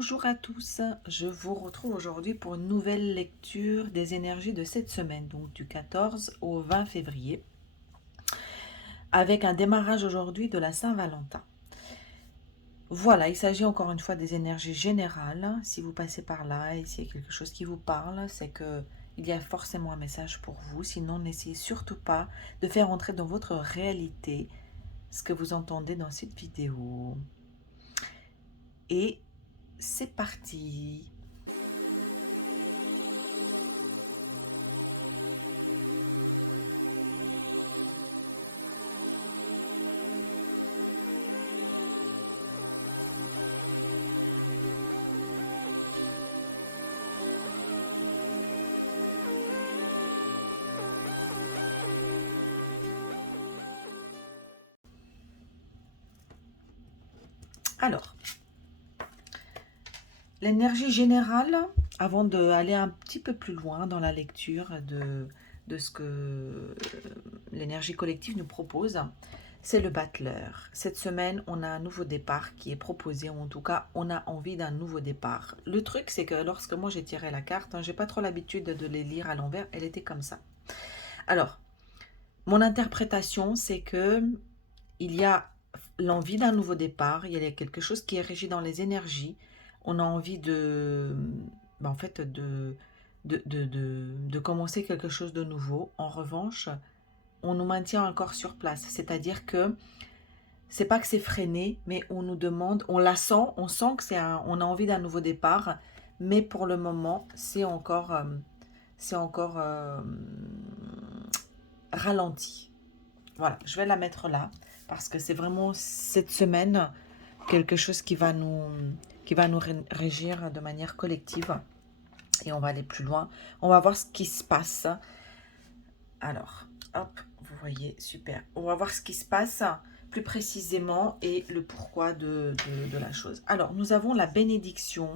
Bonjour à tous, je vous retrouve aujourd'hui pour une nouvelle lecture des énergies de cette semaine, donc du 14 au 20 février, avec un démarrage aujourd'hui de la Saint-Valentin. Voilà, il s'agit encore une fois des énergies générales. Si vous passez par là et s'il y a quelque chose qui vous parle, c'est que il y a forcément un message pour vous. Sinon, n'essayez surtout pas de faire entrer dans votre réalité ce que vous entendez dans cette vidéo. Et c'est parti. Alors, l'énergie générale, avant d'aller un petit peu plus loin dans la lecture de ce que l'énergie collective nous propose, c'est le battleur. Cette semaine, on a un nouveau départ qui est proposé, ou en tout cas, on a envie d'un nouveau départ. Le truc, c'est que lorsque moi j'ai tiré la carte, j'ai pas trop l'habitude de les lire à l'envers, elle était comme ça. Alors, mon interprétation, c'est que il y a l'envie d'un nouveau départ, il y a quelque chose qui est régi dans les énergies. On a envie en fait, de commencer quelque chose de nouveau. En revanche, on nous maintient encore sur place. C'est-à-dire que c'est pas que c'est freiné, mais on nous demande, on sent que on a envie d'un nouveau départ, mais pour le moment, c'est encore ralenti. Voilà, je vais la mettre là parce que c'est vraiment cette semaine quelque chose qui va nous régir de manière collective. Et on va aller plus loin. On va voir ce qui se passe. Alors, hop, vous voyez, super. On va voir ce qui se passe plus précisément et le pourquoi de la chose. Alors, nous avons la bénédiction,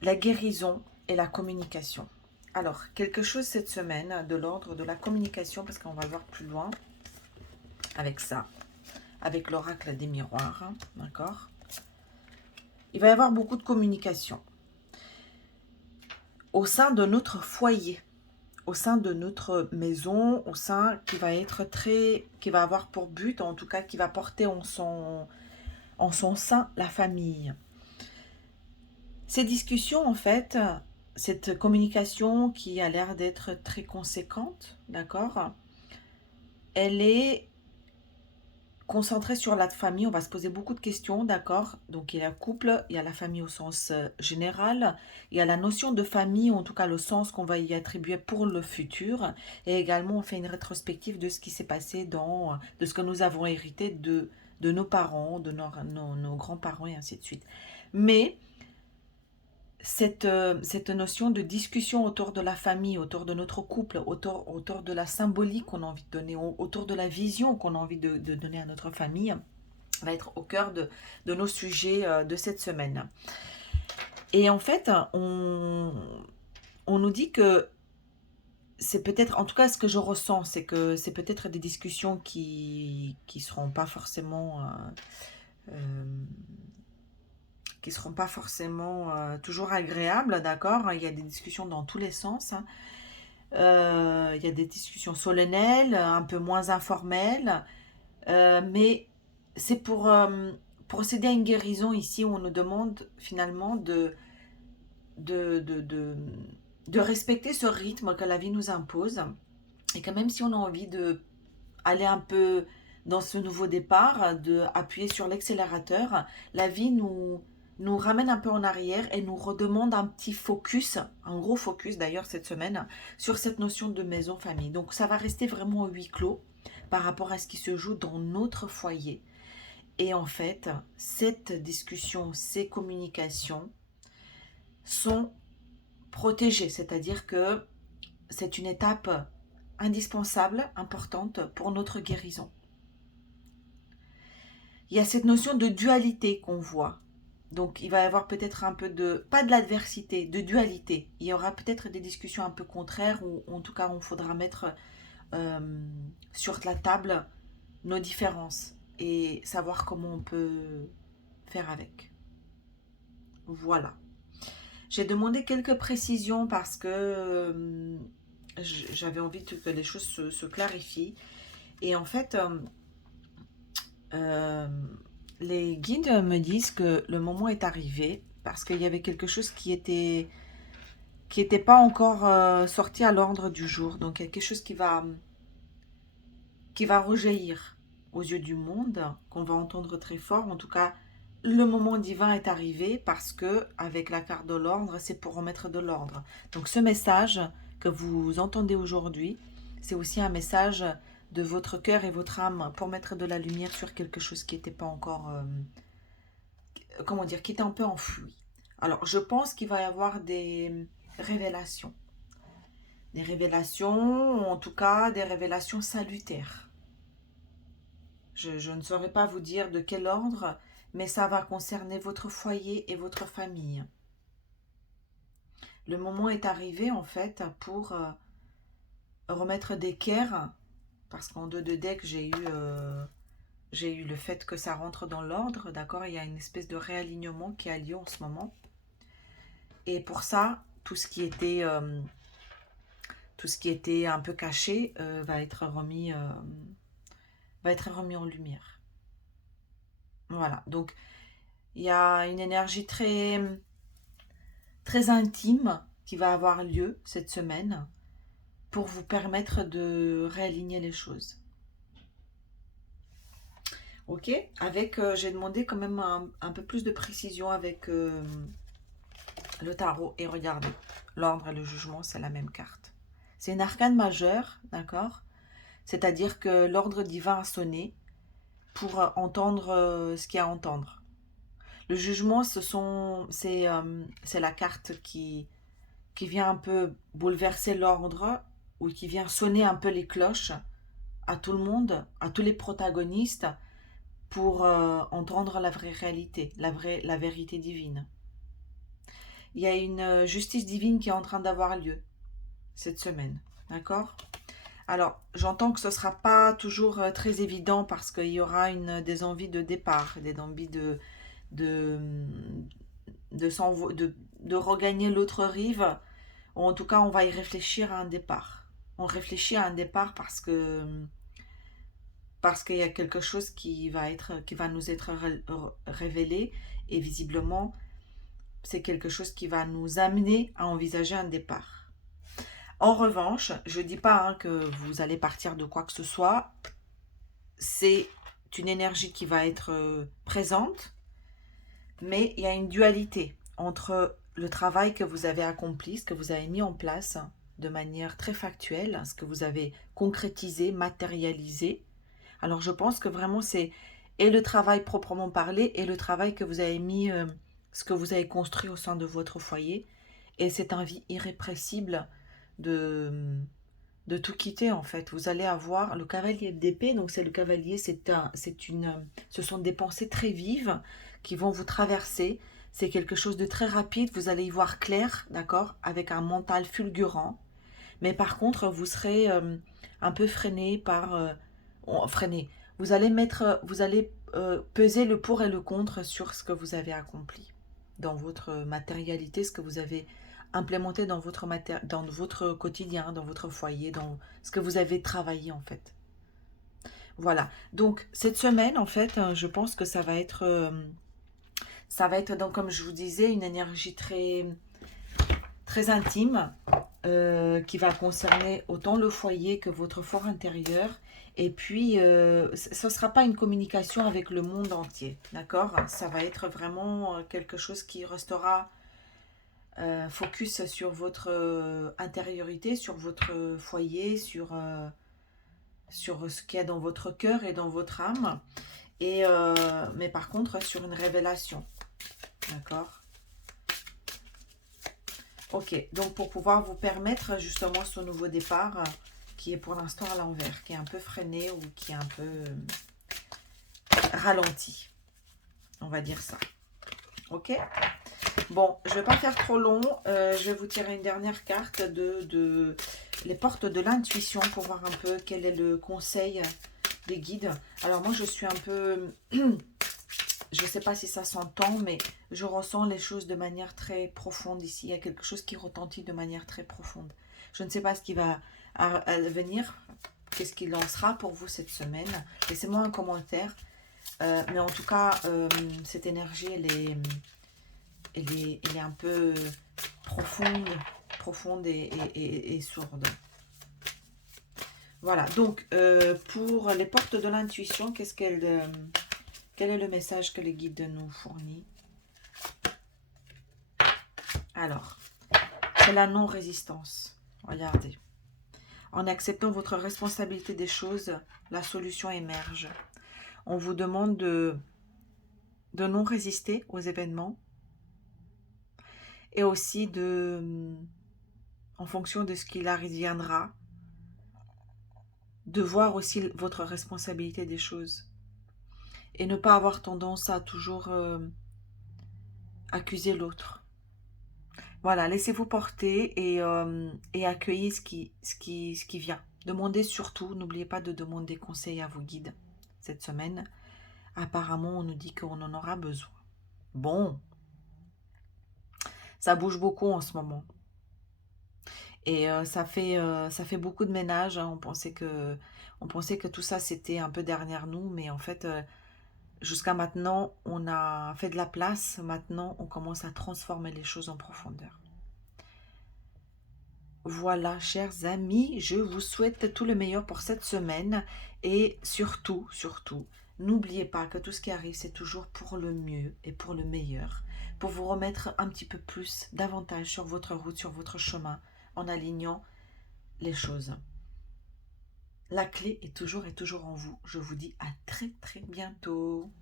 la guérison et la communication. Alors, quelque chose cette semaine de l'ordre de la communication, parce qu'on va voir plus loin avec ça, avec l'oracle des miroirs, d'accord? Il va y avoir beaucoup de communication au sein de notre foyer, au sein de notre maison, au sein qui va être qui va avoir pour but, en tout cas qui va porter en son sein la famille. Ces discussions, en fait, cette communication qui a l'air d'être très conséquente, d'accord? Elle est concentré sur la famille, on va se poser beaucoup de questions, d'accord? Donc il y a le couple, il y a la famille au sens général, il y a la notion de famille, en tout cas le sens qu'on va y attribuer pour le futur, et également on fait une rétrospective de ce qui s'est passé de ce que nous avons hérité de nos parents, de nos grands-parents et ainsi de suite. Mais cette notion de discussion autour de la famille, autour de notre couple, autour de la symbolique qu'on a envie de donner, autour de la vision qu'on a envie de donner à notre famille, va être au cœur de nos sujets de cette semaine. Et en fait, on nous dit que c'est peut-être, en tout cas ce que je ressens, c'est que c'est peut-être des discussions qui seront pas forcément... qui ne seront pas forcément toujours agréables, d'accord? Il y a des discussions dans tous les sens, hein. Il y a des discussions solennelles, un peu moins informelles, mais c'est pour procéder à une guérison ici où on nous demande finalement de, de, de, de respecter ce rythme que la vie nous impose et que même si on a envie de aller un peu dans ce nouveau départ, de appuyer sur l'accélérateur, la vie nous ramène un peu en arrière et nous redemande un petit focus, un gros focus d'ailleurs cette semaine, sur cette notion de maison-famille. Donc ça va rester vraiment huis clos par rapport à ce qui se joue dans notre foyer. Et en fait, cette discussion, ces communications sont protégées, c'est-à-dire que c'est une étape indispensable, importante pour notre guérison. Il y a cette notion de dualité qu'on voit. Donc, il va y avoir peut-être un peu pas de l'adversité, de dualité. Il y aura peut-être des discussions un peu contraires ou en tout cas, on faudra mettre sur la table nos différences et savoir comment on peut faire avec. Voilà. J'ai demandé quelques précisions parce que j'avais envie que les choses se clarifient. Et en fait, euh, les guides me disent que le moment est arrivé parce qu'il y avait quelque chose qui était pas encore sorti à l'ordre du jour. Donc, il y a quelque chose qui va rejaillir aux yeux du monde, qu'on va entendre très fort. En tout cas, le moment divin est arrivé parce que, avec la carte de l'ordre, c'est pour remettre de l'ordre. Donc, ce message que vous entendez aujourd'hui, c'est aussi un message de votre cœur et votre âme pour mettre de la lumière sur quelque chose qui n'était pas encore, comment dire, qui était un peu enfoui. Alors, je pense qu'il va y avoir révélations. Des révélations, en tout cas des révélations salutaires. Je ne saurais pas vous dire de quel ordre, mais ça va concerner votre foyer et votre famille. Le moment est arrivé en fait pour remettre d'équerre, parce qu'en 2 de deck j'ai eu le fait que ça rentre dans l'ordre, d'accord. Il y a une espèce de réalignement qui a lieu en ce moment. Et pour ça, tout ce qui était un peu caché va être remis en lumière. Voilà, donc il y a une énergie très intime qui va avoir lieu cette semaine pour vous permettre de réaligner les choses. Ok, j'ai demandé quand même un peu plus de précision avec le tarot. Et regardez, l'ordre et le jugement, c'est la même carte. C'est une arcane majeure, d'accord. C'est-à-dire que l'ordre divin a sonné pour entendre ce qu'il y a à entendre. Le jugement, c'est la carte qui vient un peu bouleverser l'ordre ou qui vient sonner un peu les cloches à tout le monde, à tous les protagonistes pour entendre la vraie réalité, la vérité divine. Il y a une justice divine qui est en train d'avoir lieu cette semaine, d'accord? Alors, j'entends que ce ne sera pas toujours très évident parce qu'il y aura des envies de départ, des envies de, de regagner l'autre rive. Ou en tout cas, on va y réfléchir à un départ. On réfléchit à un départ parce qu'il y a quelque chose qui va nous être révélé et visiblement, c'est quelque chose qui va nous amener à envisager un départ. En revanche, je ne dis pas que vous allez partir de quoi que ce soit. C'est une énergie qui va être présente, mais il y a une dualité entre le travail que vous avez accompli, ce que vous avez mis en place de manière très factuelle, ce que vous avez concrétisé, matérialisé. Alors je pense que vraiment c'est et le travail proprement parlé et le travail que vous avez mis, ce que vous avez construit au sein de votre foyer. Et cette envie irrépressible de, de tout quitter en fait. Vous allez avoir le cavalier d'épée, donc c'est le cavalier, ce sont des pensées très vives qui vont vous traverser. C'est quelque chose de très rapide, vous allez y voir clair, d'accord, avec un mental fulgurant. Mais par contre, vous serez un peu freiné freiné. Vous allez peser le pour et le contre sur ce que vous avez accompli dans votre matérialité, ce que vous avez implémenté dans votre quotidien, dans votre foyer, dans ce que vous avez travaillé en fait. Voilà. Donc cette semaine, en fait, je pense que ça va être donc comme je vous disais une énergie très intime qui va concerner autant le foyer que votre fort intérieur. Et puis, ce ne sera pas une communication avec le monde entier, d'accord? Ça va être vraiment quelque chose qui restera focus sur votre intériorité, sur votre foyer, sur ce qu'il y a dans votre cœur et dans votre âme. Mais par contre, sur une révélation, d'accord? Ok, donc pour pouvoir vous permettre justement ce nouveau départ qui est pour l'instant à l'envers, qui est un peu freiné ou qui est un peu ralenti, on va dire ça. Ok. Bon, je ne vais pas faire trop long, je vais vous tirer une dernière carte de les portes de l'intuition pour voir un peu quel est le conseil des guides. Alors moi je suis un peu Je ne sais pas si ça s'entend, mais je ressens les choses de manière très profonde ici. Il y a quelque chose qui retentit de manière très profonde. Je ne sais pas ce qui va venir, qu'est-ce qu'il en sera pour vous cette semaine. Laissez-moi un commentaire. Mais en tout cas, cette énergie, elle est un peu profonde et sourde. Voilà, donc pour les portes de l'intuition, quel est le message que le guide nous fournit? Alors, c'est la non-résistance. Regardez. En acceptant votre responsabilité des choses, la solution émerge. On vous demande de non résister aux événements et aussi en fonction de ce qu'il adviendra, de voir aussi votre responsabilité des choses et ne pas avoir tendance à toujours accuser l'autre. Voilà, laissez-vous porter et accueillez ce qui vient. Demandez surtout, n'oubliez pas de demander conseil à vos guides cette semaine. Apparemment, on nous dit qu'on en aura besoin. Bon, ça bouge beaucoup en ce moment. Et ça fait beaucoup de ménage, hein. On pensait que tout ça, c'était un peu derrière nous, mais en fait, jusqu'à maintenant, on a fait de la place. Maintenant, on commence à transformer les choses en profondeur. Voilà, chers amis, je vous souhaite tout le meilleur pour cette semaine. Et surtout, surtout, n'oubliez pas que tout ce qui arrive, c'est toujours pour le mieux et pour le meilleur. Pour vous remettre un petit peu plus, davantage sur votre route, sur votre chemin, en alignant les choses. La clé est toujours en vous. Je vous dis à très très bientôt.